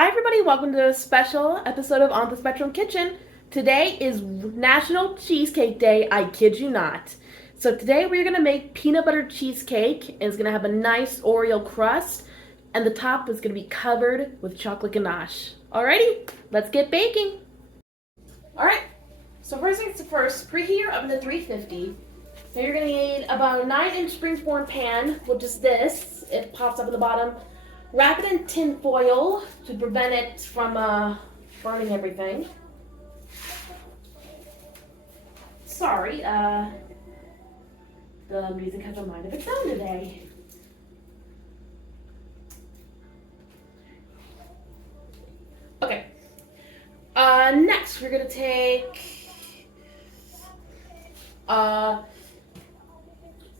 Hi everybody, welcome to a special episode of On the Spectrum Kitchen. Today is National Cheesecake Day, I kid you not. So today we're going to make peanut butter cheesecake, and it's going to have a nice Oreo crust, and the top is going to be covered with chocolate ganache. Alrighty, let's get baking. Alright, so first things first, preheat your oven to 350. Now you're going to need about a 9-inch springform pan, which is this. It pops up at the bottom. Wrap it in tin foil to prevent it from burning everything. Sorry, the music has a mind of its own today. Okay. Next we're gonna take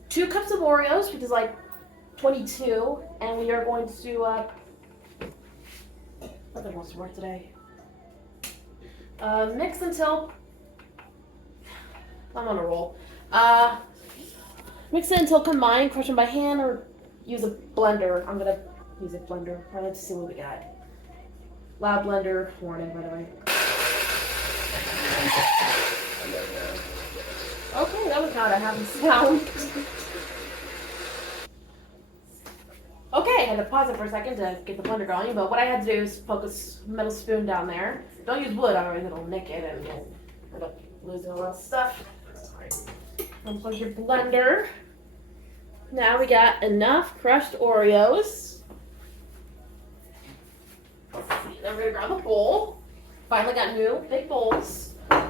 2 cups of Oreos, which is like 22, and we are going to nothing wants to work today. Mix until I'm on a roll. Mix it until combined. Crush them by hand or use a blender. I'm gonna use a blender. I like to see what we got. Loud blender warning, by the way. Okay, that was not a happy sound. Okay, I had to pause it for a second to get the blender going, but what I had to do is poke a metal spoon down there. Don't use wood, otherwise it'll nick it and you'll end up losing all that stuff. Alright, unplug your blender. Now we got enough crushed Oreos. Then we're gonna grab a bowl. Finally got new big bowls. Then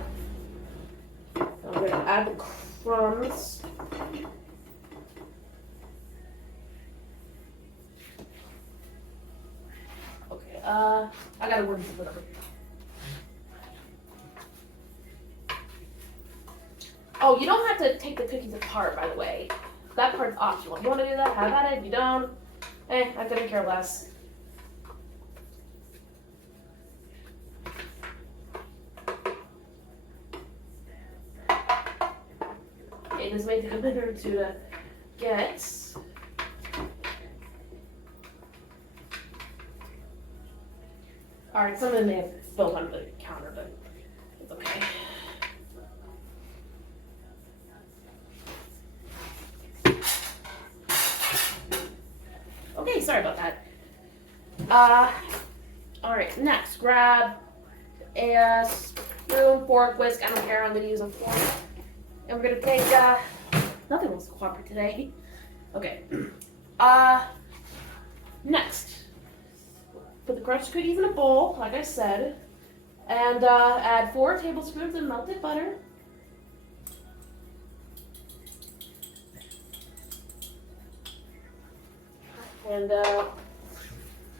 we're gonna add the crumbs. I gotta work with whatever. Oh, you don't have to take the cookies apart, by the way. That part's optional. If you want to do that, have at it. If you don't, I couldn't care less. Okay, this may take a minute or two to get. Alright, some of them may have spilled onto the counter, but it's okay. Okay, sorry about that. Alright, next, grab a spoon, fork, whisk, I don't care, I'm going to use a fork. And we're going to take, nothing wants to cooperate today. Okay. Next. Put the crushed cookies in a bowl, like I said, and add 4 tablespoons of melted butter. And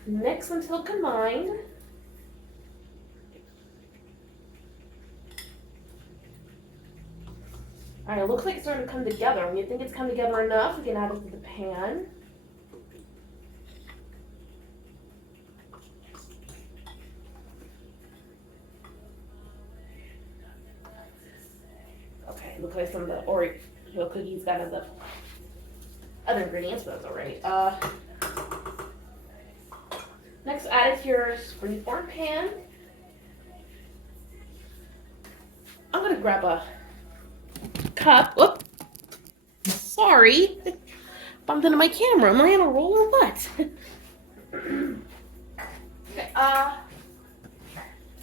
mix until combined. Alright, it looks like it's starting to come together. When you think it's come together enough, we can add it to the pan. Looks like some of the Oreo cookies got the other ingredients, but that's alright. Next, add it to your springform pan. I'm gonna grab a cup. Whoop! Sorry, bumped into my camera. Am I on a roll or what? Okay.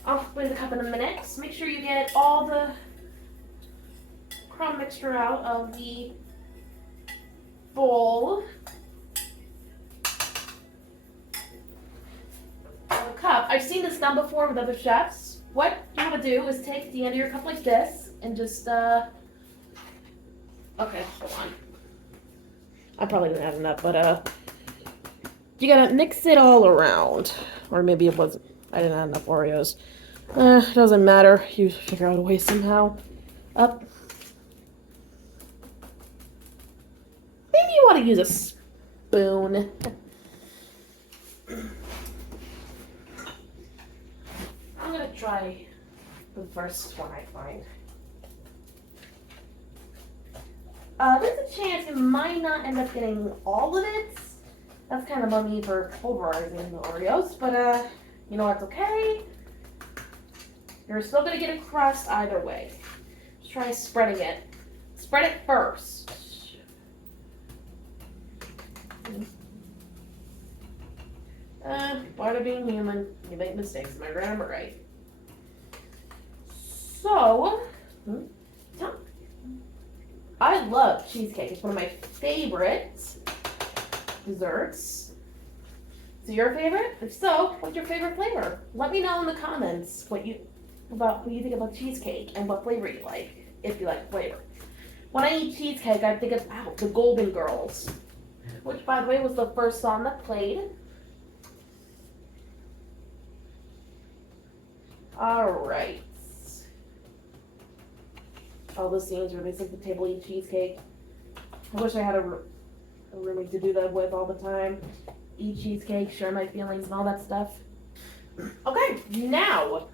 I'll bring the cup in a minute. Just make sure you get all the crumb mixture out of the bowl. A cup. I've seen this done before with other chefs. What you want to do is take the end of your cup like this and just okay, hold on. I probably didn't add enough, but you gotta mix it all around. Or maybe it wasn't. I didn't add enough Oreos. It doesn't matter. You figure out a way somehow. Up. Maybe you want to use a spoon. I'm going to try the first one I find. There's a chance you might not end up getting all of it. That's kind of on me for pulverizing the Oreos, but You know, that's okay. You're still gonna get a crust either way. Just try spreading it. Spread it first. Part of being human, you make mistakes. Am I right? Am I right? So, I love cheesecake. It's one of my favorite desserts. Is it your favorite? If so, what's your favorite flavor? Let me know in the comments what you think about cheesecake and what flavor you like, if you like flavor. When I eat cheesecake, I think about the Golden Girls, which, by the way, was the first song that played. All right. All the scenes where they sit at the table, eat cheesecake. I wish I had a roommate to do that with all the time. Eat cheesecake, share my feelings, and all that stuff. Okay, now,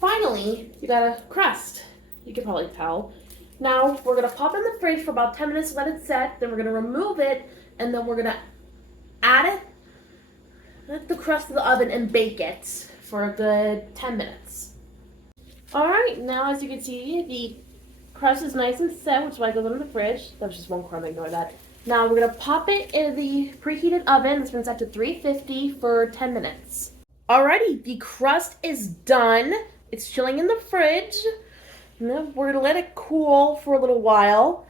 finally, you got a crust. You can probably tell. Now, we're going to pop it in the fridge for about 10 minutes, let it set. Then we're going to remove it, and then we're going to add the crust to the oven and bake it for a good 10 minutes. All right, now as you can see, the crust is nice and set, which is why it goes under the fridge. That was just one crumb, ignore that. Now we're going to pop it in the preheated oven. It's been set to 350 for 10 minutes. Alrighty, the crust is done. It's chilling in the fridge. We're going to let it cool for a little while.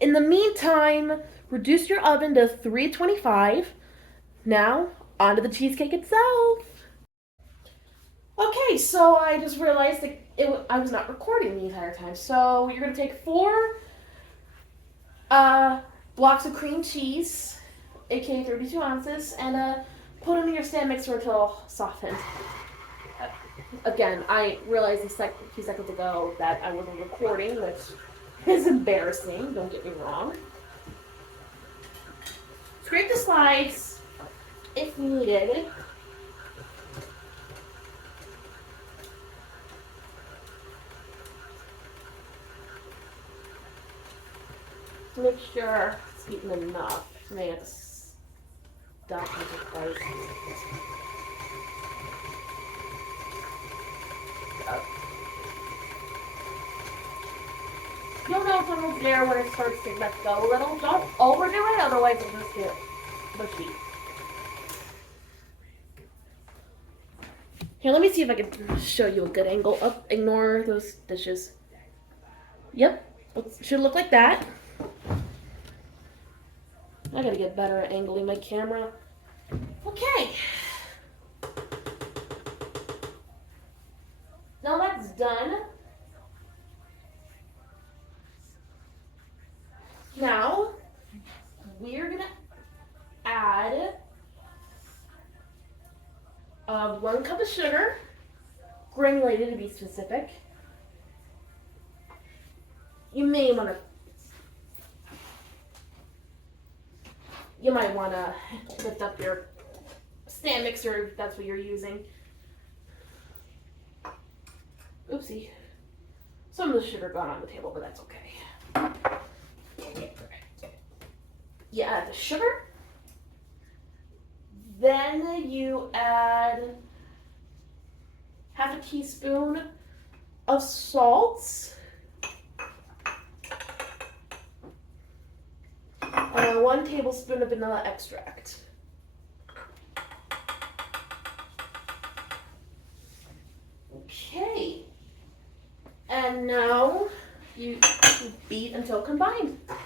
In the meantime, reduce your oven to 325. Now, onto the cheesecake itself. Okay, so I just realized that I was not recording the entire time. So you're going to take 4 blocks of cream cheese, aka 32 ounces, and put them in your stand mixer until softened. Again, I realized a few seconds ago that I wasn't recording, which is embarrassing, don't get me wrong. Scrape the sides if needed. Make sure it's heating enough. You may have to stop with the place. You'll know it's almost there when it starts to let go a little. Don't overdo it, otherwise it'll just get mushy. Here, let me see if I can show you a good angle. Oh, ignore those dishes. Yep, it should look like that. I gotta get better at angling my camera. Okay. Now that's done. Now, we're gonna add 1 cup of sugar, granulated to be specific. You might want to lift up your stand mixer if that's what you're using. Oopsie. Some of the sugar got on the table, but that's okay. You add the sugar. Then you add half a teaspoon of salt. And 1 tablespoon of vanilla extract. Okay. And now you beat until combined. I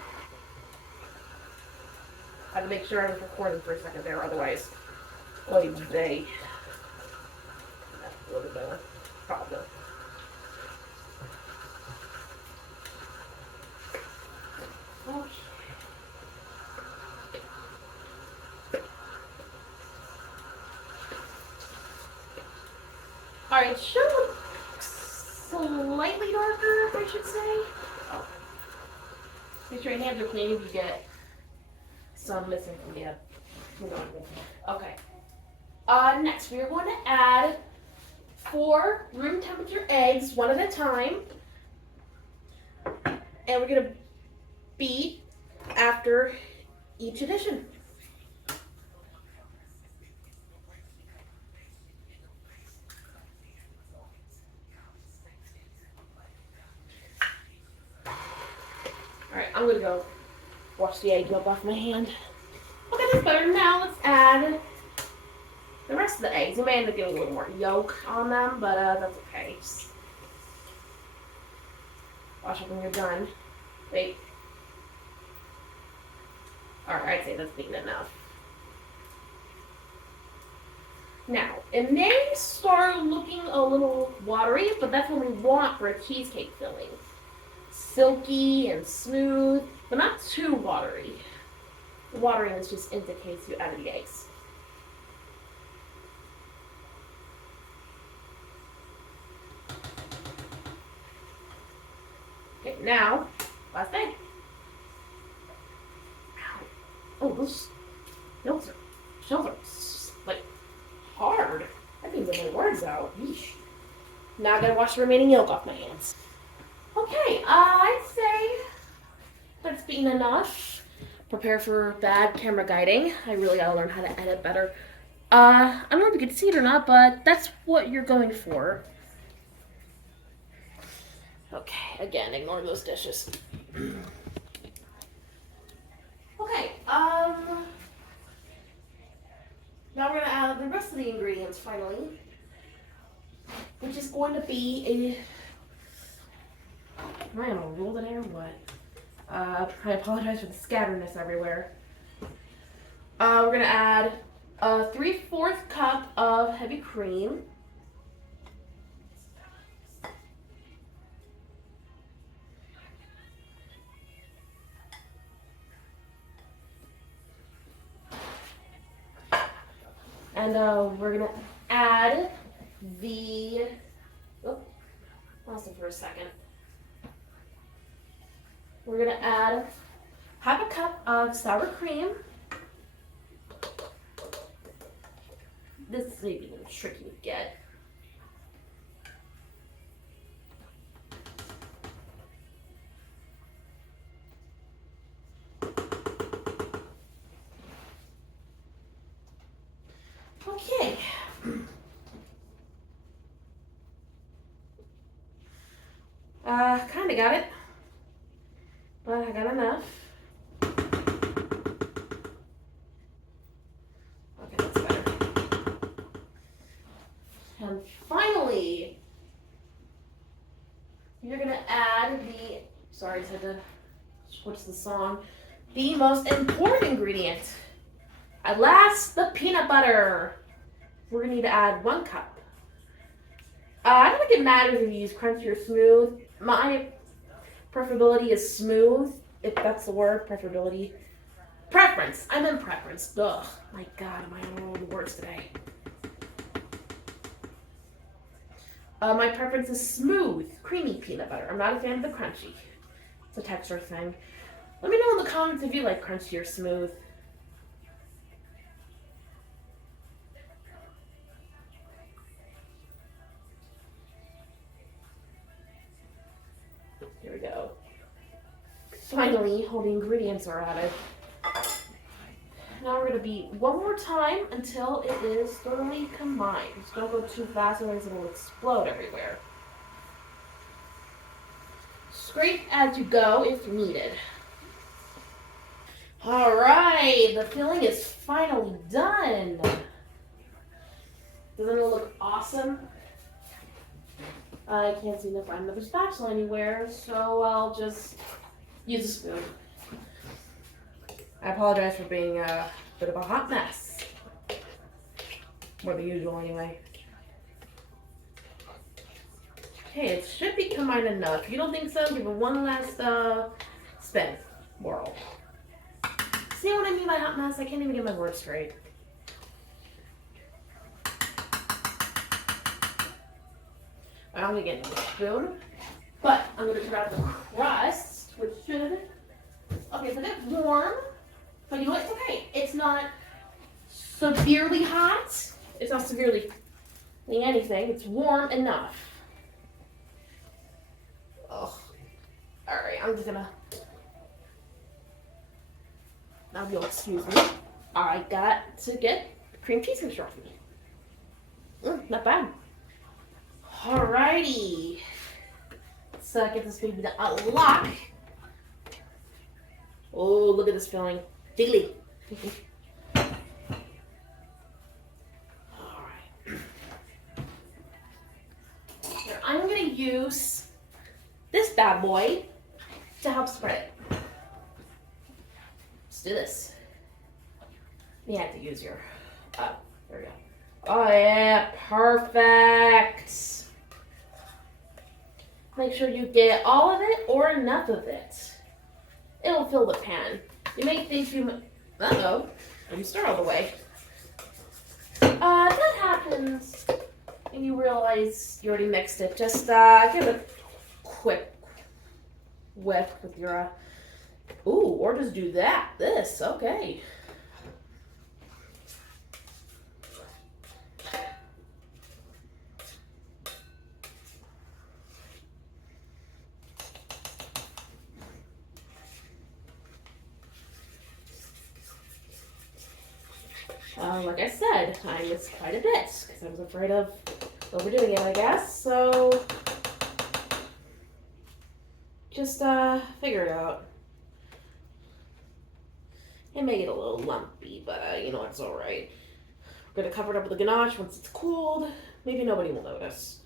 had to make sure I was recording for a second there, otherwise, that's a little bit of a problem. Okay. Alright, it should look slightly darker, I should say. Oh. Make sure your hands are clean if you get some missing from the Okay. Next, we are going to add 4 room temperature eggs, 1 at a time. And we're going to beat after each addition. I'm gonna go wash the egg yolk off my hand. Okay, that's better. Now let's add the rest of the eggs. We may end up getting a little more yolk on them, but that's okay. Just wash it when you're done. Wait. Alright, I'd say that's being enough. Now, it may start looking a little watery, but that's what we want for a cheesecake filling. Silky and smooth, but not too watery. The watering is just in case you added the eggs. Okay, now, last egg. Ow. Oh, those shells are like hard. I can't get my words out. Yeesh. Now I gotta wash the remaining yolk off my hands. Okay, I'd say that's been enough. Prepare for bad camera guiding. I really gotta learn how to edit better. I don't know if you can see it or not, but that's what you're going for. Okay, again, ignore those dishes. Okay, now we're gonna add the rest of the ingredients finally, which is going to be am I on a roll today or what? I apologize for the scatterness everywhere. We're gonna add a 3/4 cup of heavy cream. And we're gonna add the, lost it for a second. We're gonna add 1/2 cup of sour cream. This may be a little tricky to get. Okay. Kinda got it. But I got enough. Okay, that's better. And finally, you're gonna add the, sorry, I had to switch the song, the most important ingredient. At last, the peanut butter. We're gonna need to add 1 cup. I don't think it matters if you use crunchy or smooth. My preferability is smooth, if that's the word, preferability. Preference, I meant preference. Ugh, my God, am I on all the words today? My preference is smooth, creamy peanut butter. I'm not a fan of the crunchy. It's a texture thing. Let me know in the comments if you like crunchy or smooth. Here we go. Finally, all the ingredients are added. Now we're going to beat one more time until it is thoroughly combined. Just don't go too fast, otherwise it will explode everywhere. Scrape as you go if needed. Alright, the filling is finally done. Doesn't it look awesome? I can't seem to find another spatula anywhere, so I'll just use a spoon. I apologize for being a bit of a hot mess. More than usual, anyway. Okay, it should be combined enough. If you don't think so, give it one last spin. Whirl. See what I mean by hot mess? I can't even get my words straight. I'm gonna get another spoon, but I'm gonna grab the crust, which should. Okay, so it's warm, but you know what? It's okay. It's not severely hot. It's not severely anything. It's warm enough. Oh, all right. I'm just gonna. Now you'll excuse me. I got to get cream cheese construction. Not bad. Alrighty. So get this baby to unlock. Oh, look at this filling. Jiggly. Alright. Here, I'm going to use this bad boy to help spread it. Let's do this. You have to use your... Oh, there we go. Oh, yeah. Perfect. Make sure you get all of it or enough of it. It'll fill the pan. You may think you... Uh-oh. Didn't stir all the way. If that happens and you realize you already mixed it, just give it a quick whip with your... Ooh, or just do that. This. Okay. Like I said, I missed quite a bit because I was afraid of overdoing it, I guess. So just figure it out. It may get a little lumpy, but you know, it's all right. We're gonna cover it up with a ganache once it's cooled. Maybe nobody will notice.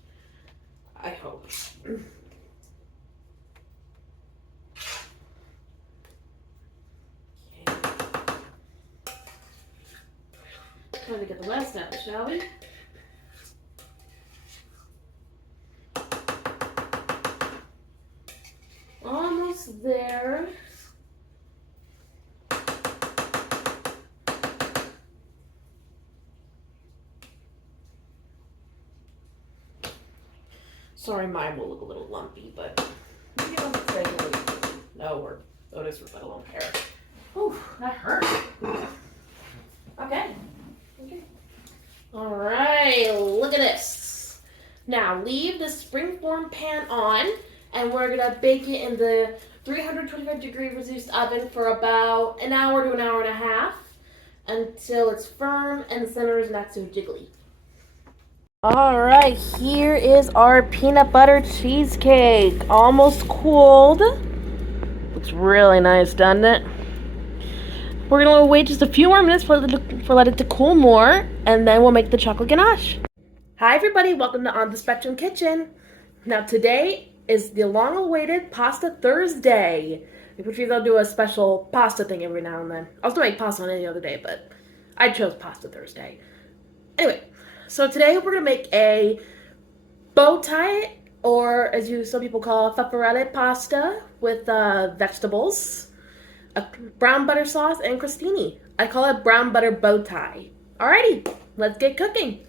I hope. Try to get the rest out, shall we? Almost there. Sorry, mine will look a little lumpy, but maybe I'll just regularly. No, we're Otis for let alone hair. Whew, that hurt. Okay. All right, look at this. Now leave the springform pan on, and we're gonna bake it in the 325-degree reduced oven for about an hour to an hour and a half until it's firm and the center is not so jiggly. All right, here is our peanut butter cheesecake. Almost cooled. Looks really nice, doesn't it? We're gonna wait just a few more minutes for it to cool more, and then we'll make the chocolate ganache. Hi everybody, welcome to On the Spectrum Kitchen. Now today is the long-awaited Pasta Thursday, which means I'll do a special pasta thing every now and then. I was gonna make pasta on any other day, but I chose Pasta Thursday. Anyway, so today we're gonna make a bow tie, or as some people call farfalle pasta with vegetables, a brown butter sauce, and crostini. I call it brown butter bow tie. Alrighty, let's get cooking.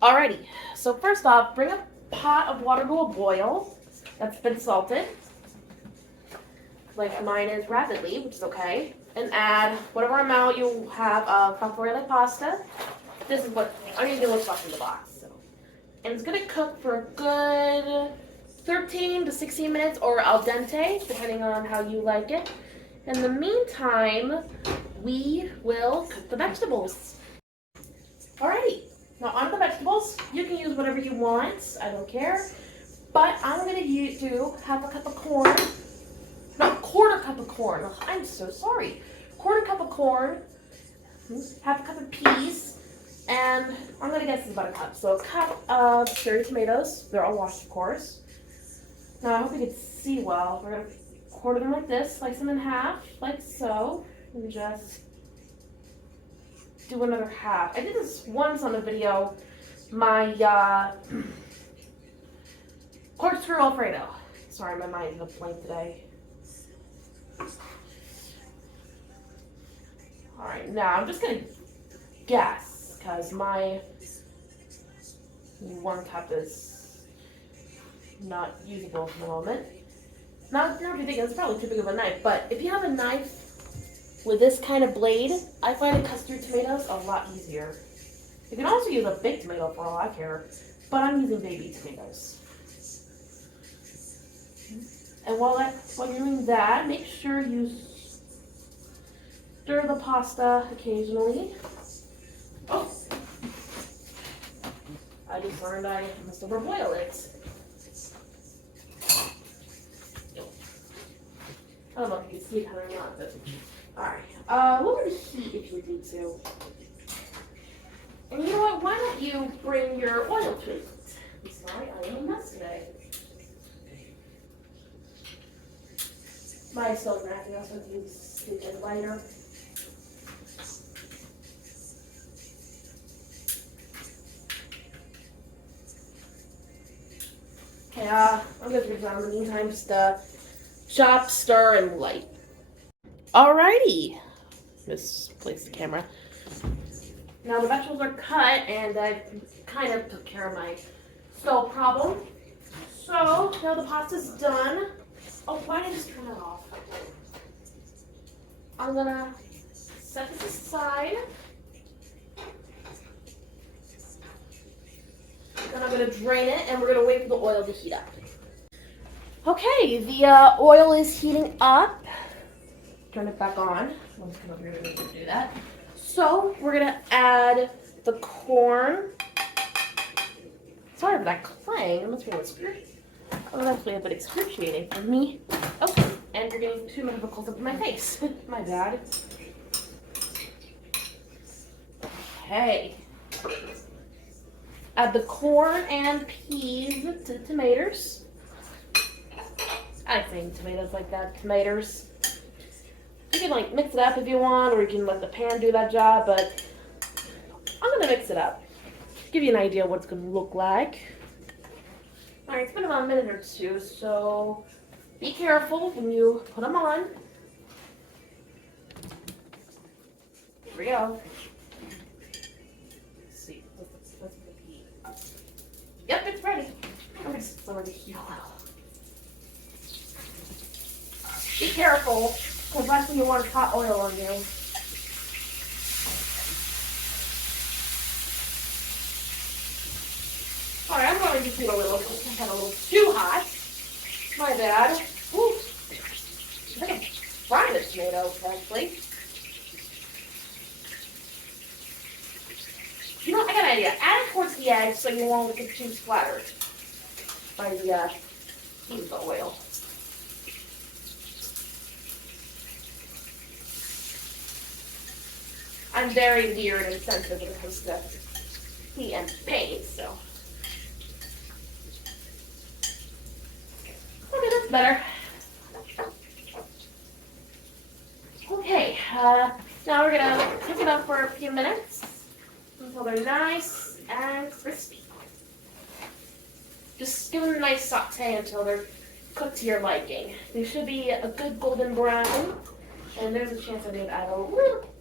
Alrighty, so first off, bring a pot of water to a boil that's been salted, like mine is rapidly, which is okay, and add whatever amount you have of farfalle pasta. This is what I'm using what's left in the box. So. And it's gonna cook for a good 13 to 16 minutes or al dente, depending on how you like it. In the meantime, we will cook the vegetables. Alrighty, now on the vegetables, you can use whatever you want, I don't care. But I'm gonna do half a cup of corn, no, quarter cup of corn. Ugh, I'm so sorry. Quarter cup of corn, half a cup of peas, and I'm gonna guess it's about a cup. So a cup of cherry tomatoes, they're all washed of course. Now I hope you can see well. We're gonna quarter them like this, slice them in half, like so, and just do another half. I did this once on a video, my corkscrew Alfredo. Sorry, my mind's a blank today. Alright, now I'm just gonna guess, because my 1 cup is not usable for the moment. Now if you're thinking it's probably too big of a knife, but if you have a knife with this kind of blade, I find to cut through tomatoes a lot easier. You can also use a big tomato for all I care, but I'm using baby tomatoes. And while you're doing that, make sure you stir the pasta occasionally. Oh, I just learned I must overboil it. I don't know if you can see it or not, but alright. Lower the heat if you need to. And you know what? Why don't you bring your oil treat? I'm sorry, I am a mess today. My stove's acting up, so I can stick it lighter. Okay, I'm gonna do that in the meantime. Just chop, stir, and light. Alrighty. Misplaced the camera. Now the vegetables are cut, and I kind of took care of my stove problem. So now the pasta's done. Oh, why did I just turn it off? I'm gonna set this aside. Then I'm gonna drain it, and we're gonna wait for the oil to heat up. Okay, the oil is heating up. Turn it back on. Let's come over here to do that. So we're gonna add the corn. Sorry for that clang. It must be actually a bit excruciating for me. Okay, and you're getting too many close up in my face. My bad. Okay. Add the corn and peas to the tomatoes. I think tomatoes like that. Tomatoes. You can like mix it up if you want, or you can let the pan do that job, but I'm gonna mix it up. Give you an idea what it's gonna look like. Alright, it's been about a minute or two, so be careful when you put them on. Here we go. Let's see. Let's the heat. Yep, it's ready. I'm just lower the heat a little. Be careful, because that's when you want hot oil on you. Alright, I'm going to heat a little because it's got a little too hot. My bad. Ooh. I think I'm frying the tomato, actually. You know, I got an idea. Add it towards the edge so you won't get too splattered by the heat of the oil. I'm very weird and sensitive when it comes to heat and pain, so. Okay, that's better. Okay, now we're gonna cook it up for a few minutes until they're nice and crispy. Just give them a nice saute until they're cooked to your liking. They should be a good golden brown, and there's a chance I did add a little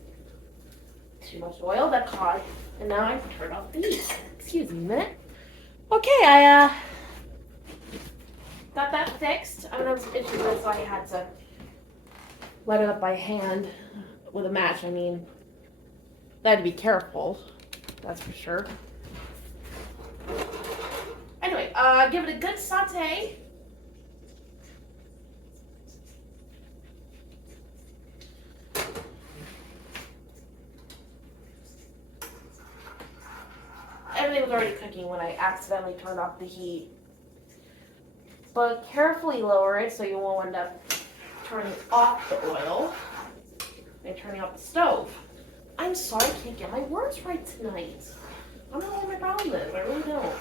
too much oil that caught, and now I turn off the heat. Excuse me a minute. Okay, I got that fixed. I don't know if it's itchy, so I had to let it up by hand with a match. I mean, I had to be careful, that's for sure. Anyway, give it a good saute. Everything was already cooking when I accidentally turned off the heat. But carefully lower it so you won't end up turning off the oil and turning off the stove. I'm sorry I can't get my words right tonight. I don't know what my problem is. I really don't.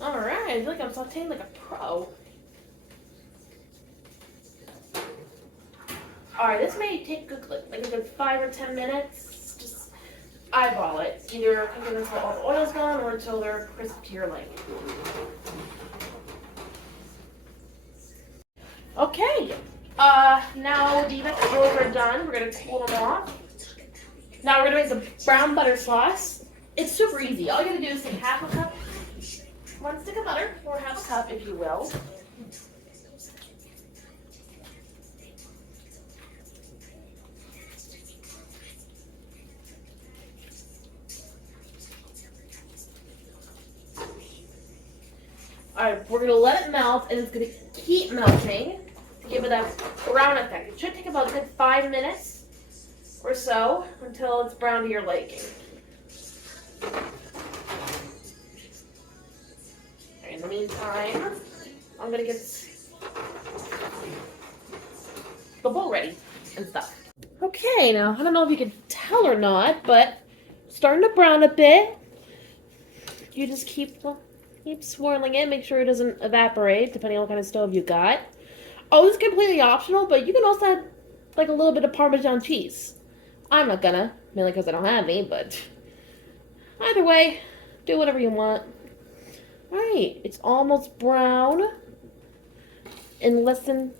Alright, I feel like I'm sauteing like a pro. Alright, this may take like a good 5 or 10 minutes. Just eyeball it. Either cook it until all the oil's gone or until they're crisp to your liking. Okay. Now the vegetables are done. We're gonna pull them off. Now we're gonna make some brown butter sauce. It's super easy. All you gotta do is take half a cup, 1 stick of butter, or half a cup if you will. Alright, we're gonna let it melt, and it's gonna keep melting to give it a brown effect. It should take about a good 5 minutes or so until it's brown to your liking. meantime, I'm gonna get the bowl ready and stuff. Okay, now I don't know if you can tell or not, but it's starting to brown a bit. You just keep swirling it, make sure it doesn't evaporate, depending on what kind of stove you got. Oh, this is completely optional, but you can also add like a little bit of Parmesan cheese. I'm not gonna, mainly because I don't have any, but either way, do whatever you want. Alright, it's almost brown. In less than,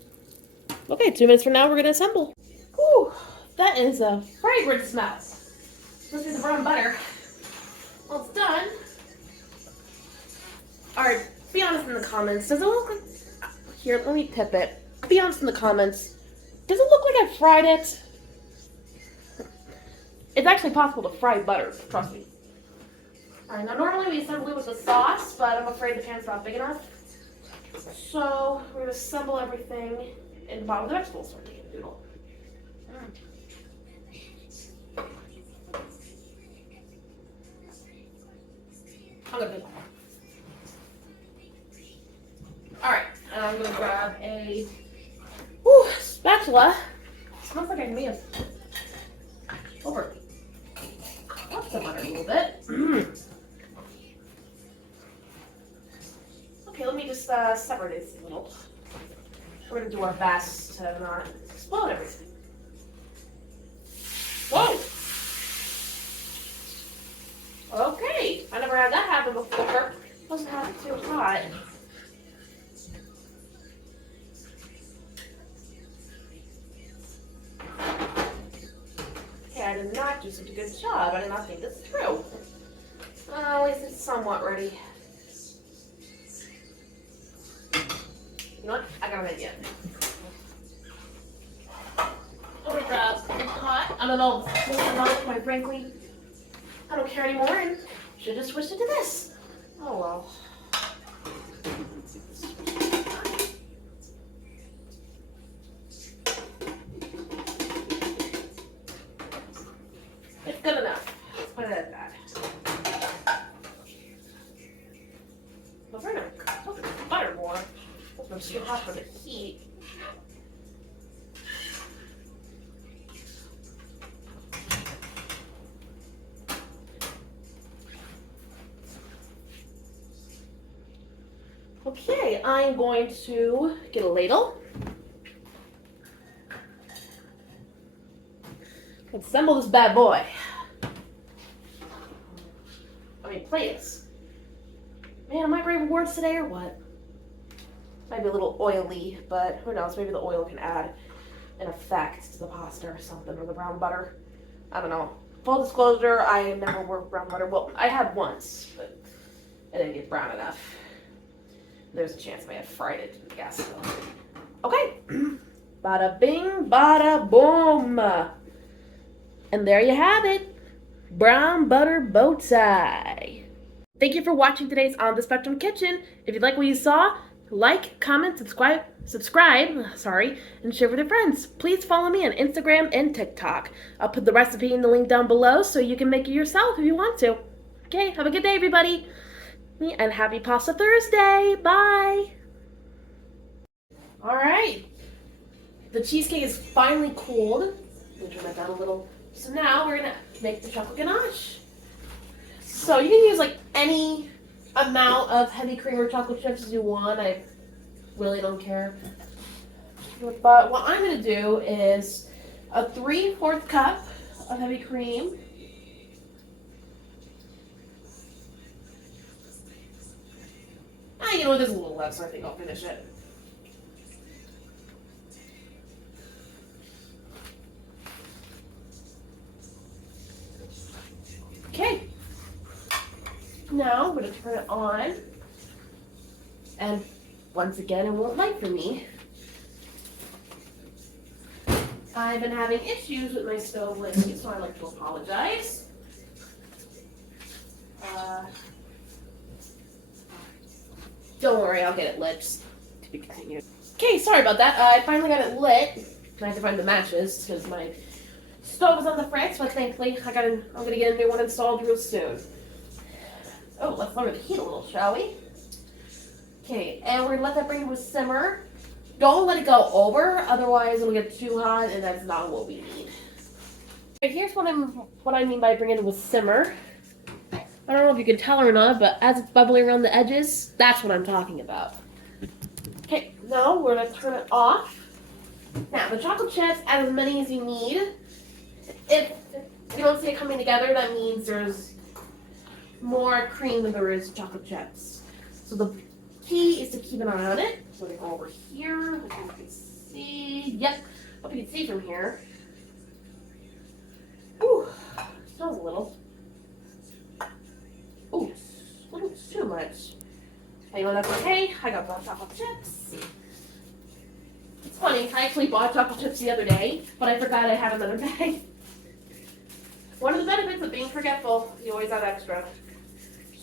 okay, 2 minutes from now, we're gonna assemble. Whew, that is a fragrant smell. Must be the brown butter. Well, it's done. Alright, be honest in the comments. Does it look like... Here, let me tip it. Be honest in the comments. Does it look like I fried it? It's actually possible to fry butter, trust me. Alright, now normally we assemble it with the sauce, but I'm afraid the pan's not big enough. So, we're going to assemble everything in the bottom of the vegetable so we're taking a noodle. I'm going to do Alright, I'm going to grab a spatula. It smells like I may have over cooked the butter a little bit. Okay, let me just separate this a little. We're going to do our best to not explode everything. Whoa! Okay, I never had that happen before. Doesn't have it too hot. Okay, I did not do such a good job. I did not think this through. At least it's somewhat ready. You know what? I got an idea. I'm gonna grab some hot. I don't know quite frankly. I don't care anymore and should have switched it to this. Oh well. It's good enough. Let's put it at that. But we're gonna cook the butter more. It's too hot for the heat. Okay, I'm going to get a ladle. Assemble this bad boy. I mean, plates. Man, am I brave words today or what? Might be a little oily, but who knows? Maybe the oil can add an effect to the pasta or something, or the brown butter. I don't know. Full disclosure, I never worked brown butter. Well, I had once, but it didn't get brown enough. There's a chance I may have fried it in the gas stove. Okay. Bada bing, bada boom. And there you have it. Brown butter bow tie. Thank you for watching today's On the Spectrum Kitchen. If you like what you saw, like, comment, subscribe, and share with your friends. Please follow me on Instagram and TikTok. I'll put the recipe in the link down below so you can make it yourself if you want to. Okay, have a good day, everybody. And happy Pasta Thursday. Bye. All right. The cheesecake is finally cooled. Let me turn that down a little. So now we're going to make the chocolate ganache. So you can use like any amount of heavy cream or chocolate chips as you want. I really don't care. But what I'm going to do is a 3/4 cup of heavy cream. You know, there's a little left, so I think I'll finish it. Okay. Now I'm going to turn it on. And once again, it won't light for me. I've been having issues with my stove lately, so I'd like to apologize. Don't worry, I'll get it lit. Just to be continued. Okay, sorry about that. I finally got it lit. I have to find the matches because my stove is on the fritz, but thankfully I'm gonna get a new one installed real soon. Oh, let's lower the heat a little, shall we? Okay, and we're gonna let that bring to a simmer. Don't let it go over, otherwise it'll get too hot, and that's not what we need. Okay, here's what I mean by bringing it to a simmer. I don't know if you can tell or not, but as it's bubbling around the edges, that's what I'm talking about. Okay, now we're gonna turn it off. Now, the chocolate chips, add as many as you need. If you don't see it coming together, that means there's more cream than there is chocolate chips. So the key is to keep an eye on it. So we go over here. Hope you can see. Yep. Hope you can see from here. Ooh, smells a little. Ooh, a little too much. Anyway, that's okay. I got more chocolate chips. It's funny, I actually bought chocolate chips the other day, but I forgot I had another bag. One of the benefits of being forgetful, you always have extra.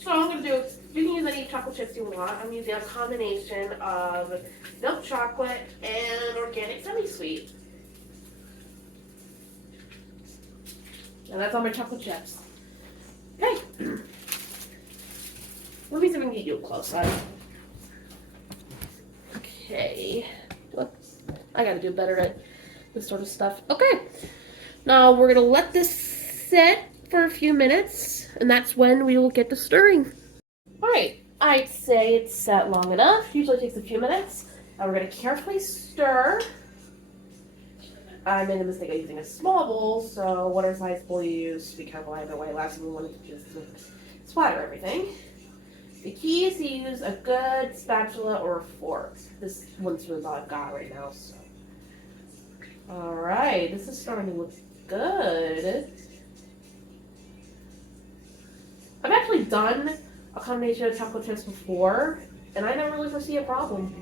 So what I'm going to do, you can use any chocolate chips you want. I'm using a combination of milk chocolate and organic semi-sweet. And that's all my chocolate chips. Okay. Let me see if we can get you a close up. Okay. Whoops. I gotta do better at this sort of stuff. Okay. Now we're gonna let this sit for a few minutes, and that's when we will get to stirring. Alright, I'd say it's set long enough. Usually takes a few minutes. Now we're gonna carefully stir. I made the mistake of using a small bowl, so whatever size bowl you use, be careful either way. Last time we wanted to just splatter everything. The key is to use a good spatula or a fork. This one's really all I've got right now. So. Alright, this is starting to look good. I've actually done a combination of chocolate chips before, and I don't really foresee a problem.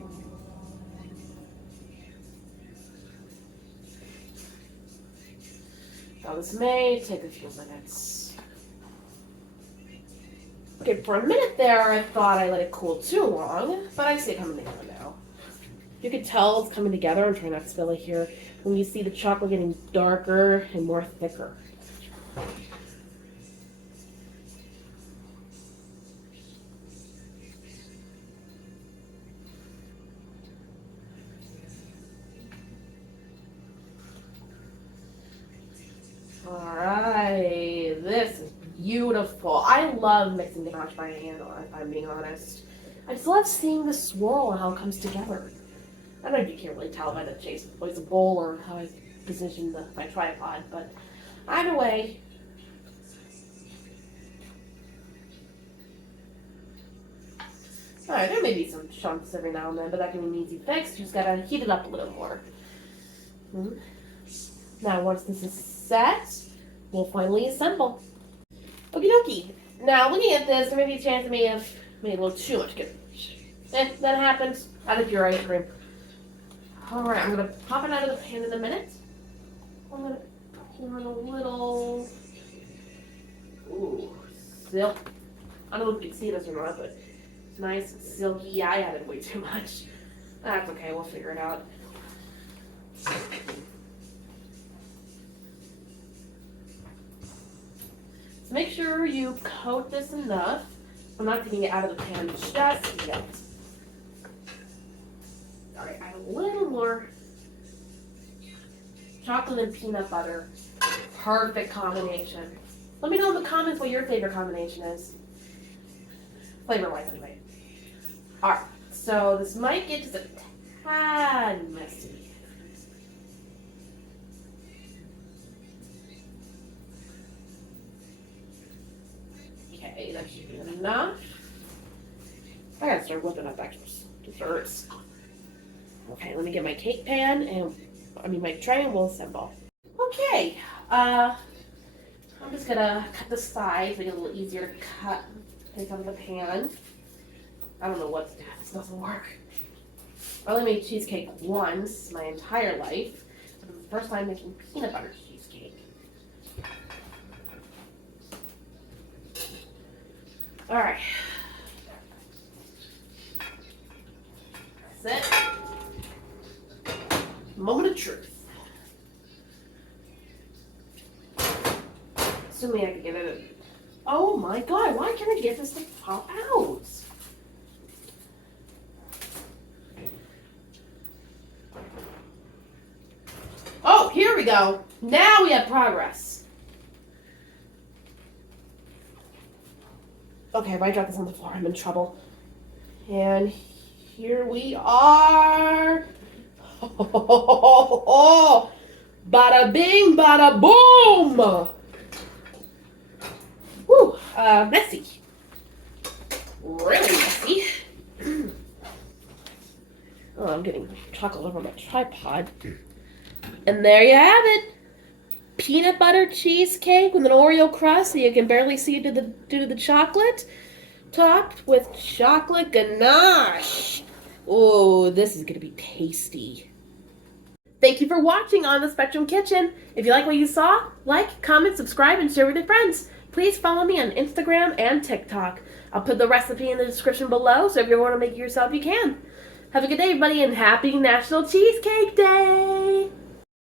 Now this may take a few minutes. Okay, for a minute there, I thought I let it cool too long, but I see it coming together now. You can tell it's coming together. I'm trying not to spill it here. When you see the chocolate getting darker and more thicker. Alright, this is beautiful. I love mixing Ganache by hand, if I'm being honest. I just love seeing the swirl and how it comes together. I don't know if you can't really tell by the shape of the bowl or how I positioned my tripod, but either way. Alright, there may be some chunks every now and then, but that can be an easy fix. You just gotta heat it up a little more. Now, once this is set, we'll finally assemble. Okie dokie. Now, looking at this, there may be a chance I may have made a little too much Ganache. That happens. I think you're right, Kareem. Alright, I'm going to pop it out of the pan in a minute. I'm going to pour in a little... Ooh, silk. I don't know if you can see this or not, but it's nice and silky. Yeah, I added way too much. That's okay, we'll figure it out. So make sure you coat this enough. I'm not taking it out of the pan just yet. Alright, add a little more chocolate and peanut butter. Perfect combination. Let me know in the comments what your favorite combination is. Flavor-wise, anyway. Alright, so this might get just a tad messy. Okay, that should be enough. I gotta start whipping up extra desserts. Okay, let me get my cake pan and my tray, and we'll assemble. Okay, I'm just gonna cut the sides, make it a little easier to cut things out of the pan. I don't know what to do. This doesn't work. I only made cheesecake once my entire life. This is the first time making peanut butter cheesecake. All right. That's it. Moment of truth. Assuming I can get it. Oh my god, why can't I get this to pop out? go. Now we have progress. Okay, if I drop this on the floor, I'm in trouble. And here we are. Oh, bada bing, bada boom. Woo, messy. Really messy. Oh, I'm getting chocolate over my tripod. And there you have it. Peanut butter cheesecake with an Oreo crust so you can barely see it due to the chocolate. Topped with chocolate ganache. Oh, this is going to be tasty. Thank you for watching On the Spectrum Kitchen. If you like what you saw, like, comment, subscribe, and share with your friends. Please follow me on Instagram and TikTok. I'll put the recipe in the description below, so if you want to make it yourself, you can. Have a good day, everybody, and happy National Cheesecake Day!